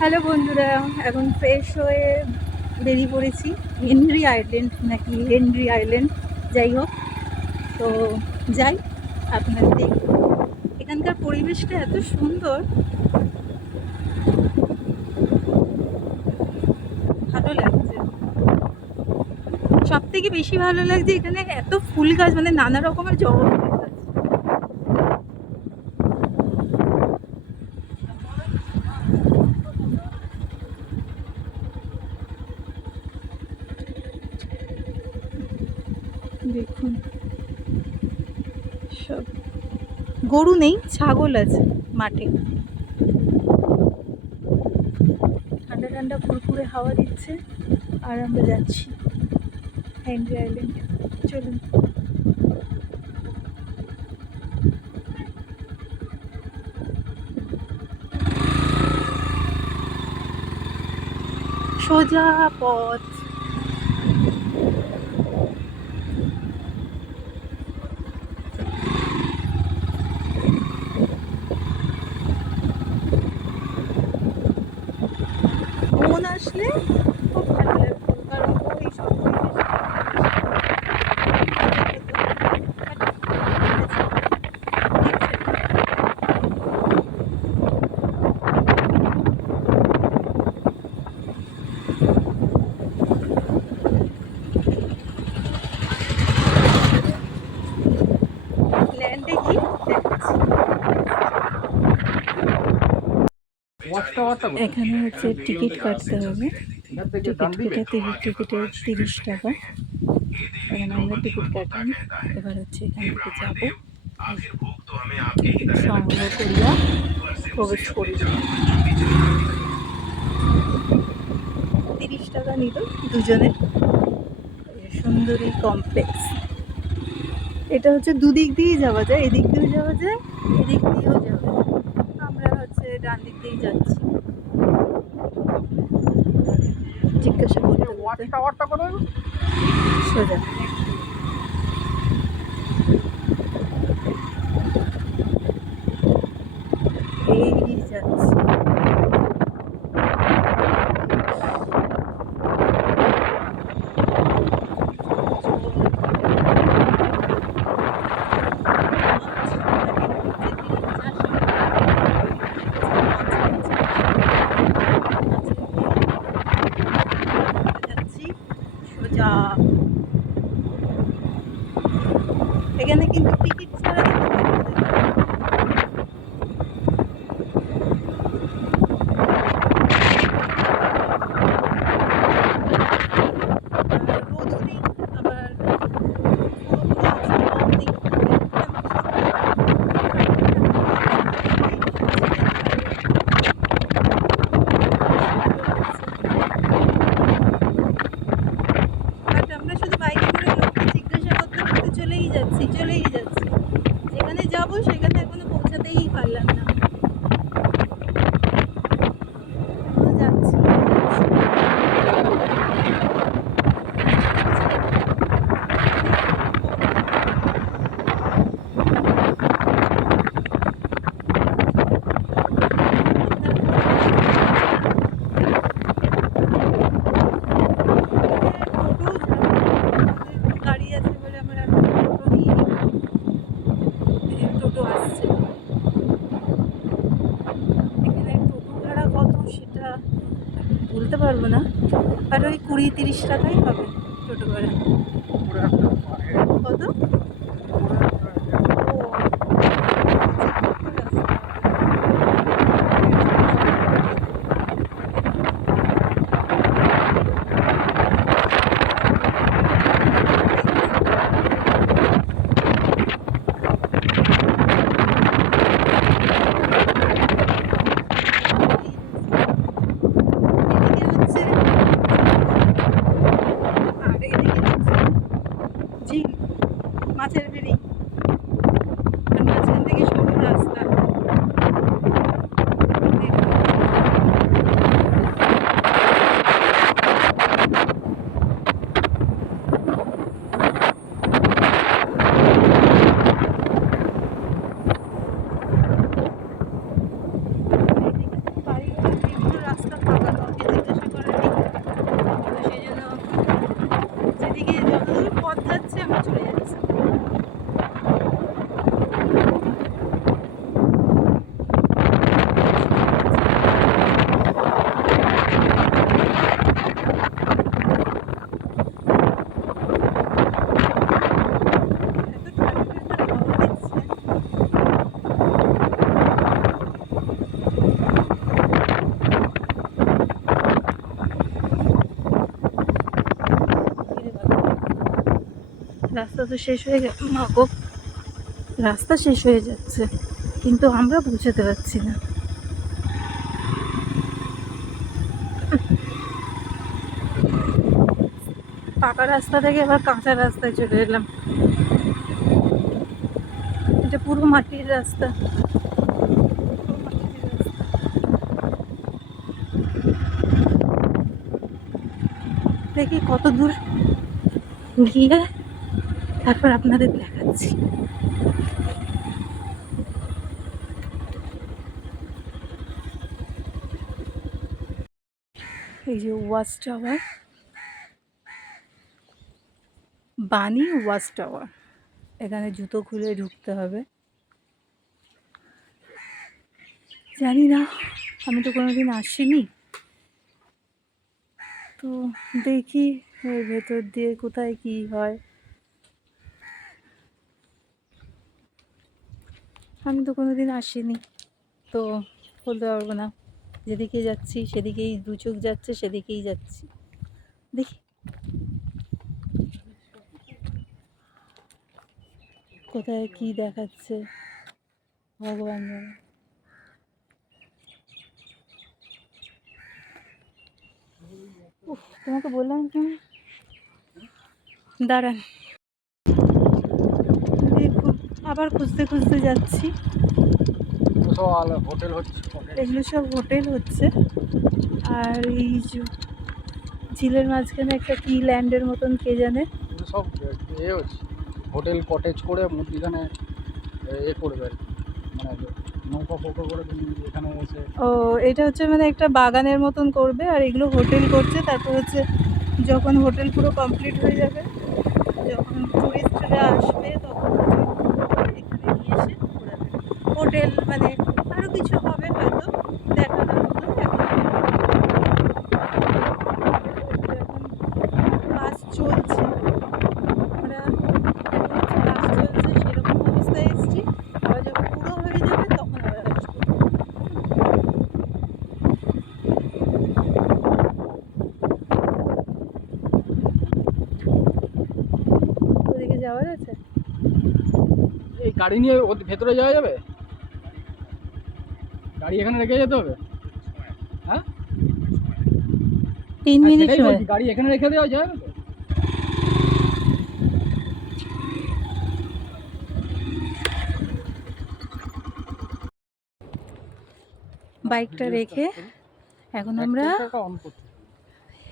Hello বন্ধুরা, এখন fresh হয়ে বেরিয়ে পড়েছি হেনরি আইল্যান্ড নাকি হেনরি আইল্যান্ড, যাই হোক। তো যাই, আপনাদের দেখব। এখানকার পরিবেশটা এত সুন্দর, ভালো লাগছে। সব থেকে বেশি ভালো লাগছে এখানে এত ফুল গাছ, মানে নানা রকমের জবা ফুল গাছ। দেখুন, সব গরু নেই, ছাগল আছে মাঠে। ঠান্ডা ঠান্ডা ফুরফুরে হাওয়া দিচ্ছে, আর আমরা যাচ্ছি হেনরি আইল্যান্ডে। চলুন। সোজা পথ। মন আসলে খুব ভালো লাগতো, কারণ ওই সব ল্যান্ডে গিয়ে দেখাচ্ছি। এখানে হচ্ছে টিকিট কাটতে হবে, টিকিটের 30 টাকা। এখানে আমরা টিকিট কাটলাম, এবার হচ্ছে এখান থেকে যাবো, সংগ্রহ করিয়া প্রবেশ করিব। 30 টাকা নিল দুজনে। সুন্দর এই কমপ্লেক্স, এটা হচ্ছে দুদিক দিয়েই যাওয়া যায়, এদিক দিয়েও যাওয়া যায়, এদিক দিয়েও যাওয়া যায়। আমরা হচ্ছে ডান দিক দিয়েই যাচ্ছি। জিজ্ঞাসা করতে সোজা। এই যাচ্ছি। সোজা। এখানে কিন্তু টিকিট ছাড়া চলেই যাচ্ছি। যেখানে যাবো সেখানে এখনো পৌঁছাতেই পারলাম না। যাচ্ছি। গাড়ি আছে বলে আমরা টোটো নিয়ে নিলাম। টোটো আসছে। এখানে টোটো ভাড়া কত সেটা বলতে পারবো না, আর ওই 20-30 টাকাই হবে টোটো ভাড়া। কত? ঝিল। রাস্তা তো শেষ হয়ে গেল, মা গো, রাস্তা শেষ হয়ে যাচ্ছে কিন্তু আমরা পৌঁছাতে পারছি না। পাকা রাস্তা থেকে এবার কাঁচা রাস্তায় চলে এলাম। এটা পুরো মাটির রাস্তা। দেখি কত দূর গিয়ে তারপর আপনাদের দেখাচ্ছি। এই যে ওয়াচ টাওয়ার, বানি ওয়াচ টাওয়ার। এখানে জুতো খুলে ঢুকতে হবে। জানি না, আমি তো কোনোদিন আসিনি, তো দেখি এর ভেতর দিয়ে কোথায় কি হয়। আমি তো কোনোদিন আসিনি, তো বলতে পারবো না। যেদিকে যাচ্ছি সেদিকেই দু চোখ যাচ্ছে, সেদিকেই যাচ্ছি। দেখি কোথায় কি দেখাচ্ছে, ভগবান জানে। উফ, তোমাকে বললাম কি, দাঁড়ান, দেখুন আবার খুঁজতে খুঁজতে যাচ্ছি। এগুলো সব হোটেল হচ্ছে। আর এই যে ঝিলের মাঝখানে একটা কি ল্যান্ডের মতন কে জানে, সব এ হচ্ছে হোটেল কটেজ করে মধ্যিখানে এ করবে আর কি, মানে নৌকা ফৌকা করে তুমি এখানে এসে। ও, এটা হচ্ছে মানে একটা বাগানের মতন করবে আর এগুলো হোটেল করছে। তারপর হচ্ছে যখন হোটেল পুরো কমপ্লিট হয়ে যাবে, যখন টুরিস্টরা আসবে তখন এখানে নিয়ে এসে ঘোরাবে। হোটেল মানে আরও কিছু হবে হয়তো, দেখানোর মতো। এখন কাজ চলছে, আমরা এখন হচ্ছে কাজ চলছে, সেরকম অবস্থায় এসেছি। আবার যখন পুরো হয়ে যাবে তখন আবার আসবো। ওদিকে যাওয়ার আছে। এই গাড়ি নিয়ে ভেতরে যাওয়া যাবে? গাড়ি এখানে রেখে যেতে হবে? হ্যাঁ, 3 মিনিট সেটাই হয়। বলছি, গাড়ি এখানে রেখে দেওয়া যাবে তো? বাইকটা রেখে এখন আমরা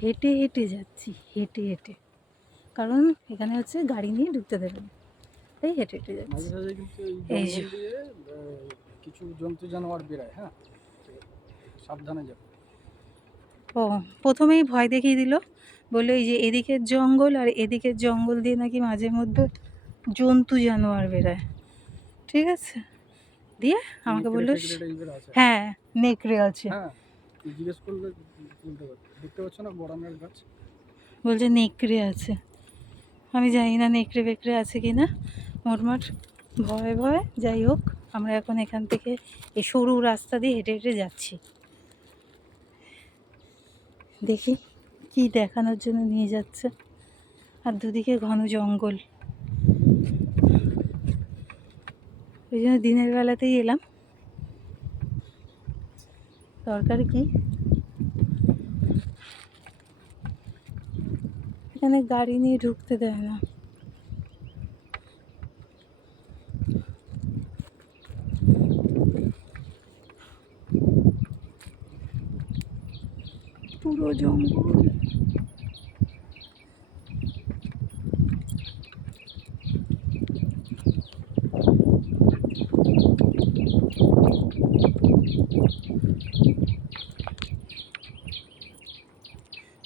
হেঁটে হেঁটে যাচ্ছি, হেঁটে হেঁটে, কারণ এখানে হচ্ছে গাড়ি নিয়ে ঢুকতে দেবে না, তাই হেঁটে হেঁটে যাচ্ছি। এই যে কিছু জন্তু জানোয়ার বেরায়, হ্যাঁ, সাবধানে যাবে। ও, প্রথমেই ভয় দেখিয়ে দিল, বললো এই যে এদিকের জঙ্গল আর এদিকের জঙ্গল দিয়ে নাকি মাঝে মধ্যে জন্তু জানোয়ার বেরায়। ঠিক আছে, দিয়ে আমাকে বললো হ্যাঁ নেকড়ে আছে। হ্যাঁ, জিজ্ঞেস করলে বলতে পারবে। দেখতে পাচ্ছ না বড়ামের গাছ? বলছে নেকড়ে আছে। আমি জানি না নেকড়ে বেকড়ে আছে কি না, মোটমাট ভয়ে ভয়ে যাই হোক আমরা এখন এখান থেকে এই সরু রাস্তা দিয়ে হেঁটে হেঁটে যাচ্ছি। দেখি কি দেখানোর জন্য নিয়ে যাচ্ছে। আর দুদিকে ঘন জঙ্গল, ওই জন্য দিনের বেলাতেই এলাম। দরকার কি, এখানে গাড়ি নিয়ে ঢুকতে দেয় না। পুরো জঙ্গল।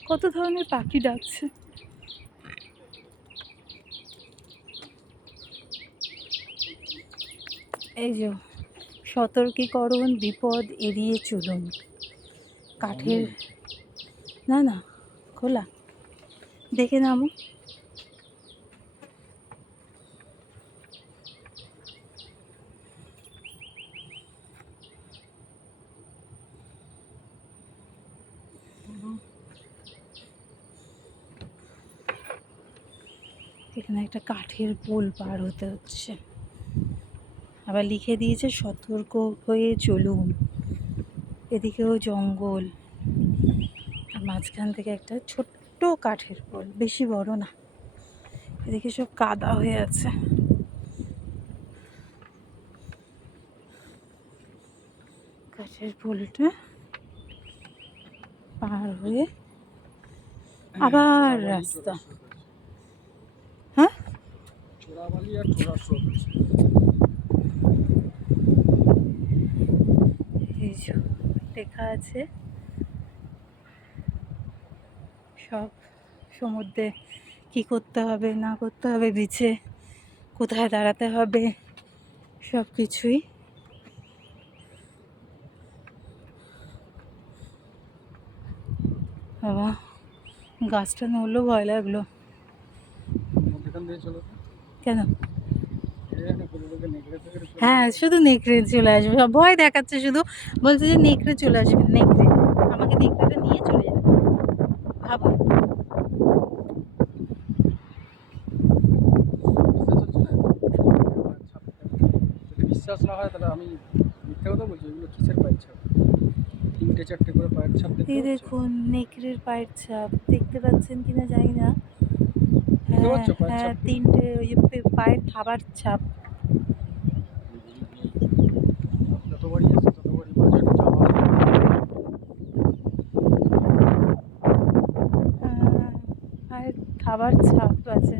কত ধরনের পাখি ডাকছে। এই যে সতর্কীকরণ, বিপদ এড়িয়ে চলুন। কাঠের, না না খোলা, দেখে নামো। এখানে একটা কাঠের পোল পার হতে হচ্ছে, আবার লিখে দিয়েছে সতর্ক হয়ে চলুন। এদিকেও জঙ্গল, আর মাঝখান থেকে একটা ছোট্ট কাঠের পোল, বেশি বড় না। এদিকে সব কাদা হয়ে আছে। কাঠের পোলটা পার হয়ে আবার রাস্তা। হ্যাঁ, চোরাবালি আর চোরার শোধ। এই যে লেখা আছে সব, সমুদ্রে কি করতে হবে না করতে হবে, বিচে কোথায় দাঁড়াতে হবে, সব কিছুই। বাবা, গাছটা নড়লেও ভয় লাগলো। মধ্যখান দিয়ে চলো তো। কেন? এখানে কোনো লোকে নেকড়ে ফেকড়ে চলে হ্যাঁ, আসবে। শুধু নেকড়ে চলে আসবে, সব ভয় দেখাচ্ছে, শুধু বলছে যে নেকড়ে চলে আসবে, নেকড়ে আমাকে নেকড়েটা নিয়ে চলে যাবে। ভাবো, বিশ্বাস হচ্ছে না? যদি বিশ্বাস না হয় তাহলে আমি মিথ্যা কথা বলছি। এগুলো কিসের পায়ের ছাপ? 3টে 4টে করে পায়ের ছাপ দেখতে এই পাচ্ছ? দেখুন নেকড়ের পায়ের ছাপ, দেখতে পাচ্ছেন কিনা জানি না। দেখতে হ্যাঁ পাচ্ছ পায়ের হ্যাঁ, ছাপ? 3টে ওই যে পায়ের থাবার ছাপ। যতবারই এসে ততবারই বলছে একটু যাওয়া আসা। পায়ের থাবার ছাপ আছে।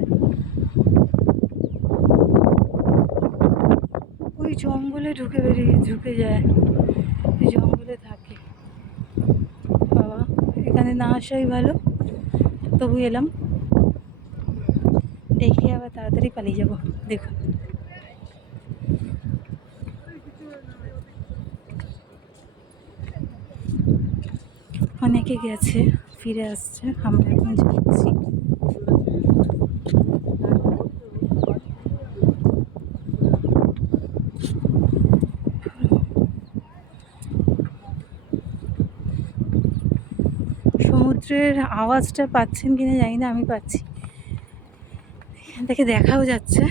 ওই জঙ্গলে ঢুকে ঢুকে যায়, ওই জঙ্গলে থাকে। বাবা, এখানে না আসাই ভালো, তবু এলাম, দেখে আবার তাড়াতাড়ি পালিয়ে যাব। দেখুন অনেকে গেছে, ফিরে আসছে, আমরা এখন যাচ্ছি। সমুদ্রের আওয়াজটা পাচ্ছেন কিনা জানি না, আমি পাচ্ছি। এখান থেকে দেখাও যাচ্ছে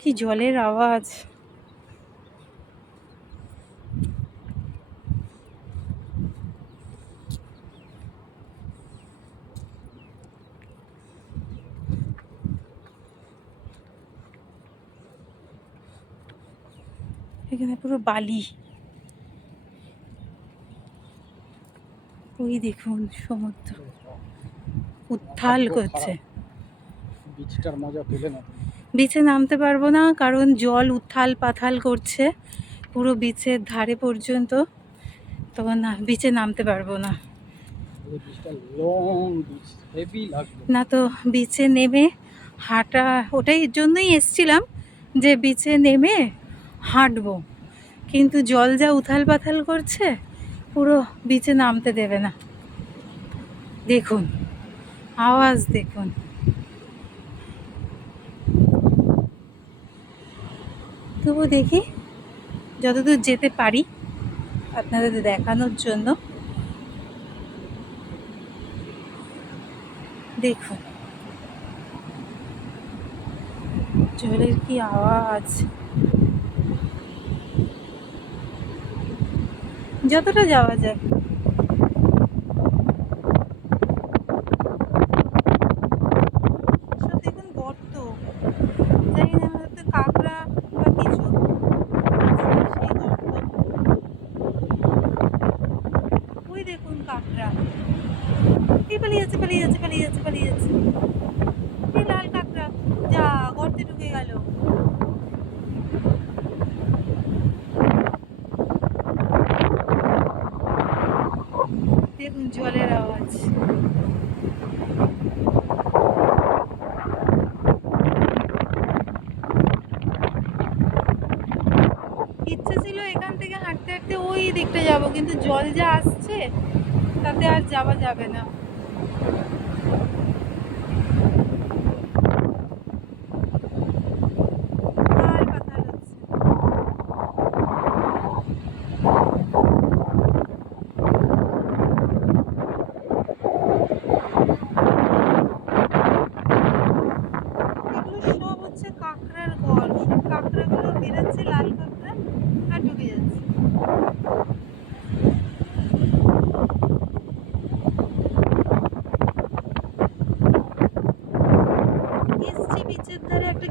কি জলের আওয়াজ। এখানে পুরো বালি, ওই দেখুন সমুদ্র উত্থাল করছে। বিচটার মজা পেলে না তুমি? বিচে নামতে পারবো না, কারণ জল উত্থাল পাথাল করছে পুরো বিচের ধারে পর্যন্ত, তখন না বিচে নামতে পারবো না। এই বিচটা লং বিচ, হেভি লাগবে। না তো বিচে নেমে হাঁটা, ওটাই জন্যই এসছিলাম যে বিচে নেমে হাঁটবো, কিন্তু জল যা উথাল পাথাল করছে পুরো বিচে নামতে দেবে না। দেখুন আওয়াজ, দেখুন। তবু দেখি যতদূর যেতে পারি আপনাদের দেখানোর জন্য। দেখুন জলের কি আওয়াজ, যতটা যাওয়া যায়। সব দেখুন গর্ত, জানি না হয়তো কাঁকড়া বা কিছু আছে, সেই গর্ত। ওই দেখুন কাঁকড়া, এই পালিয়ে যাচ্ছে পালিয়ে যাচ্ছে পালিয়ে যাচ্ছে পালিয়ে যাচ্ছে, এই লাল কাঁকড়া, যা গর্তে ঢুকে গেল। দেখুন জলের আওয়াজ। ইচ্ছে ছিল এখান থেকে হাঁটতে হাঁটতে ওই দিকটা যাব, কিন্তু জল যা আসছে তাতে আর যাওয়া যাবে না। উথাল পাথাল হচ্ছে।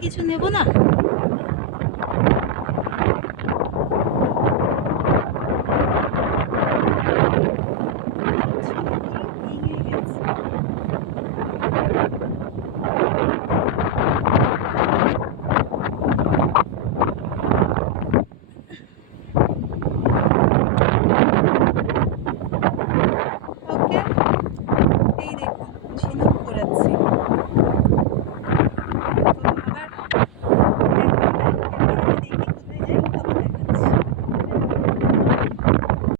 কিছু নেব না? ভেঙে গেছে।